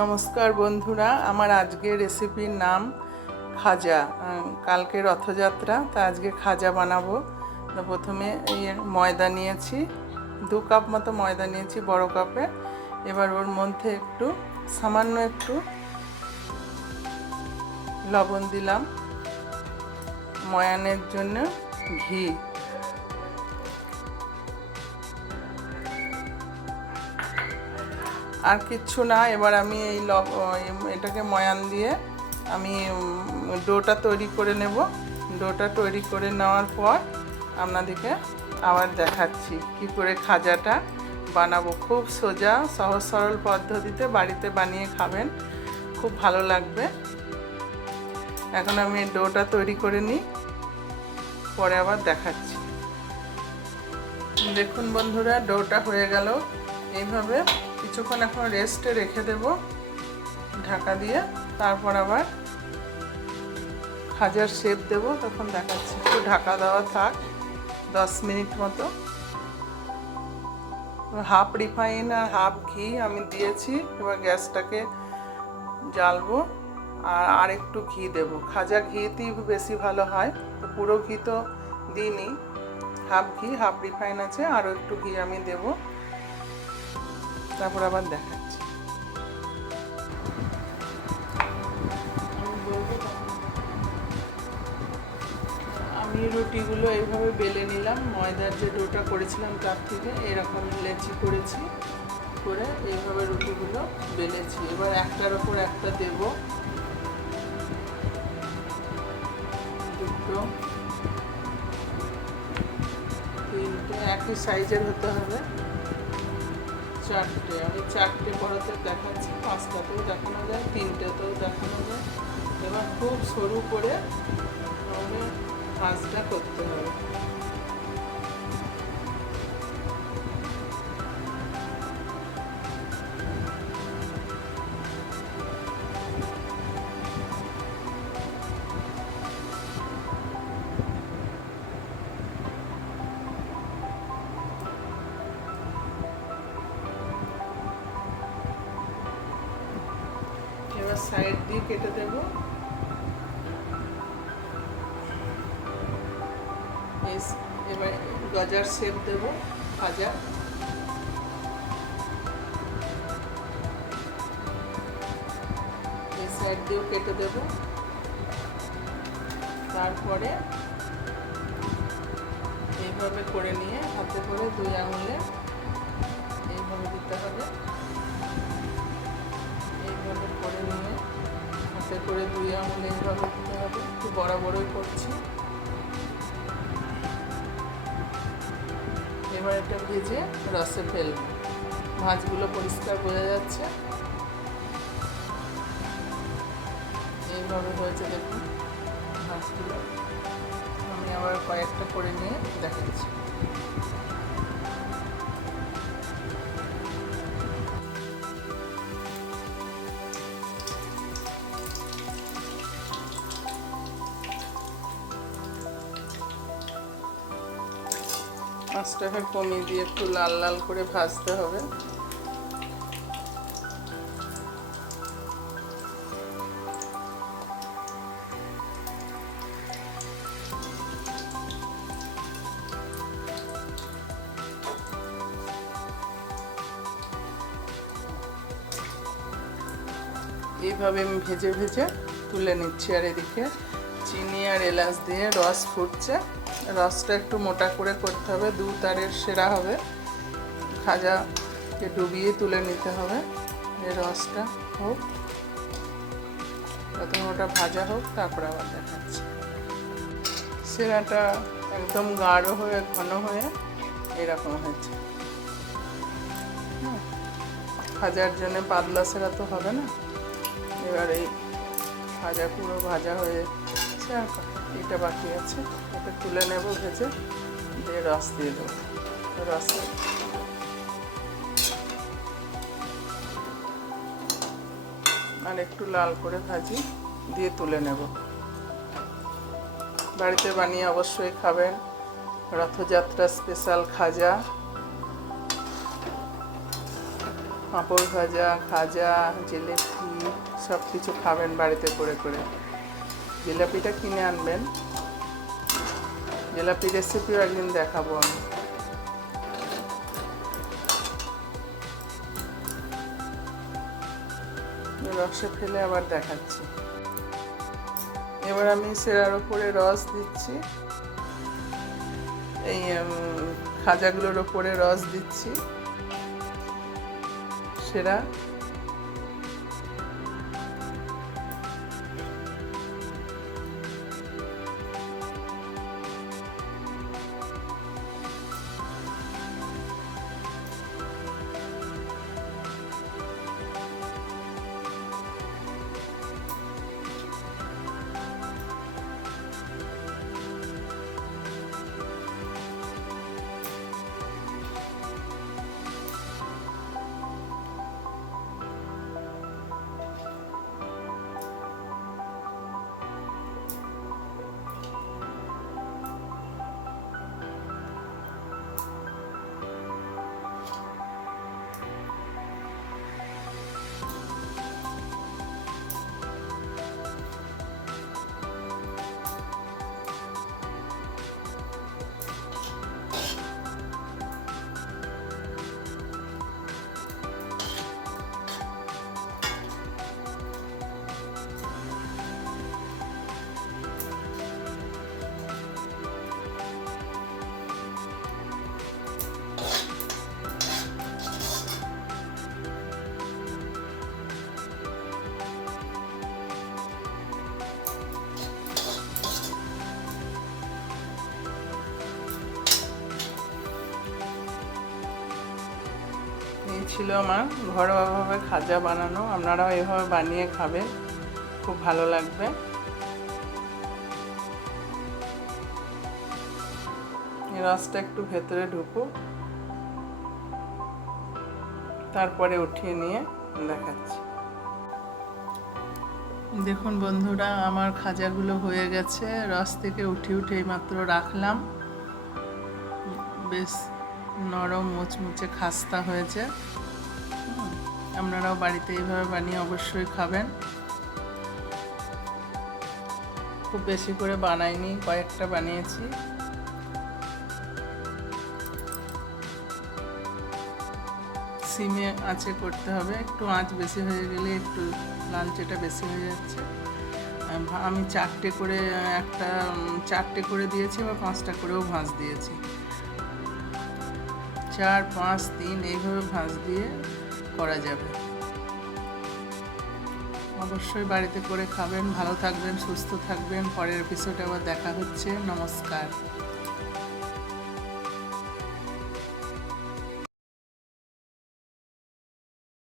নমস্কার বন্ধুরা, আমার আজকের রেসিপির নাম খাজা। কালকে রথযাত্রা, তা আজকে খাজা বানাবো। তো প্রথমে এই ময়দা নিয়েছি, 2 কাপ মতো ময়দা নিয়েছি বড় কাপে। এবার ওর মধ্যে সামান্য একটু লবণ দিলাম, ময়ানের জন্য ঘি, আর কিচ্ছু না। এবার আমি এটাকে ময়ান দিয়ে আমি ডোটা তৈরি করে নেব। ডোটা তৈরি করে নেওয়ার পর আপনাদেরকে আবার দেখাচ্ছি কি করে খাজাটা বানাবো। খুব সোজা, সহজ সরল পদ্ধতিতে বাড়িতে বানিয়ে খাবেন, খুব ভালো লাগবে। এখন আমি ডোটা তৈরি করে নিই, পরে আবার দেখাচ্ছি। দেখুন বন্ধুরা, ডোটা হয়ে গেল। এইভাবে কিছুক্ষণ এখন রেস্টে রেখে দেব ঢাকা দিয়ে, তারপর আবার খাজার শেপ দেব, তখন দেখাচ্ছি। একটু ঢাকা দেওয়া থাক 10 মিনিট মতো। হাফ রিফাইন আর হাফ ঘি আমি দিয়েছি। এবার গ্যাসটাকে জ্বালবো আর একটু ঘি দেব। খাজা ঘিতেই বেশি ভালো হয়, তো পুরো ঘি তো দিইনি, হাফ ঘি হাফ রিফাইন আছে, আরও একটু ঘি আমি দেব, তারপর আবার দেখাচ্ছি। আমি রুটিগুলো এইভাবে বেলে নিলাম, ময়দার যে ডোটা করেছিলাম তার থেকে এরকম লেচি করেছি, করে এইভাবে রুটিগুলো বেলেছি। এবার একটার ওপর একটা দেব, দুটো, তিনটে, একই সাইজের হতে হবে, চারটে। আমি চারটে করাতে দেখাচ্ছি, পাঁচটাতেও দেখানো যায়, তিনটেতেও দেখানো যায়। এবার খুব সরু করে আমাদের ভাঁজটা করতে হবে। এবার সাইড দিয়ে কেটে দেব। এবার গজার শেপ দেব খাজা। এই সাইড দিয়েও কেটে দেব। তারপরে এইভাবে করে নিয়ে হাতে করে 2 আঙুলে এইভাবে দিতে হবে। এইভাবে করে নিয়ে হাতে করে 2 আঙুলে এইভাবে দিতে হবে। একটু বড় বড়ই করছি। এবার এটা ভেজে রসে ফেলব। মাছগুলো পরিষ্কার বোঝা যাচ্ছে। এইভাবে হয়েছে দেখুন মাছগুলো। আমি আবার কয়েকটা করে নিয়ে দেখাচ্ছি। আঁচটাকে কমিয়ে দিয়ে একটু লাল লাল করে ভাজতে হবে। এইভাবে আমি ভেজে ভেজে তুলে নিচ্ছি। আর এদিকে চিনি আর এলাচ দিয়ে রস ফুটছে। রসটা একটু মোটা করে করতে হবে, 2 তারের সেরা হবে। খাজাকে ডুবিয়ে তুলে নিতে হবে। এই রসটা হোক, প্রথমে ওটা ভাজা হোক, তারপর আবার দেখাচ্ছি। সেরাটা একদম গাঢ় হয়ে ঘন হয়ে এরকম হয়েছে। খাজার জন্য পাতলা সেরা তো হবে না। এবার এই ভাজা পুরো ভাজা হয়ে যাচ্ছে, আর এটা বাকি আছে, এটা তুলে নেব ভেজে, দিয়ে রস দিয়ে দেবো। রসে আর একটু লাল করে ভাজি দিয়ে তুলে নেব। বাড়িতে বানিয়ে অবশ্যই খাবেন। রথযাত্রা স্পেশাল খাজা। পাঁপড় ভাজা, খাজা, জিলিপি সব কিছু খাবেন বাড়িতে করে করে। জিলাপিটা কিনে আনবেন, জিলাপি রেসিপিও একদিন দেখাবো আমি। রসে ফেলে আবার দেখাচ্ছি। এবার আমি সেরার ওপরে রস দিচ্ছি, এই খাজাগুলোর ওপরে রস দিচ্ছি সেরা। এই ছিল আমার ঘরোয়াভাবে খাজা বানানো। আপনারাও এভাবে বানিয়ে খাবেন, খুব ভালো লাগবে। এই রসটা একটু ভেতরে ঢুকুক, তারপরে উঠিয়ে নিয়ে দেখাচ্ছি। দেখুন বন্ধুরা, আমার খাজাগুলো হয়ে গেছে। রস থেকে উঠিয়ে উঠে মাত্র রাখলাম, বেশ নরম মুচমুচে খাস্তা হয়েছে। আপনারাও বাড়িতে এইভাবে বানিয়ে অবশ্যই খাবেন। খুব বেশি করে বানাইনি, কয়েকটা বানিয়েছি। সিমে আঁচে করতে হবে, একটু আঁচ বেশি হয়ে গেলে একটু লালচেটা বেশি হয়ে যাচ্ছে। আমি চারটে করে দিয়েছি বা 5টা করেও ভাঁজ দিয়েছি। 4, 5, 3 এইভাবে ভাঁজ দিয়ে করা যাবে। অবশ্যই বাড়িতে করে খাবেন। ভালো থাকবেন, সুস্থ থাকবেন। পরের এপিসোডে আবার দেখা হচ্ছে। নমস্কার।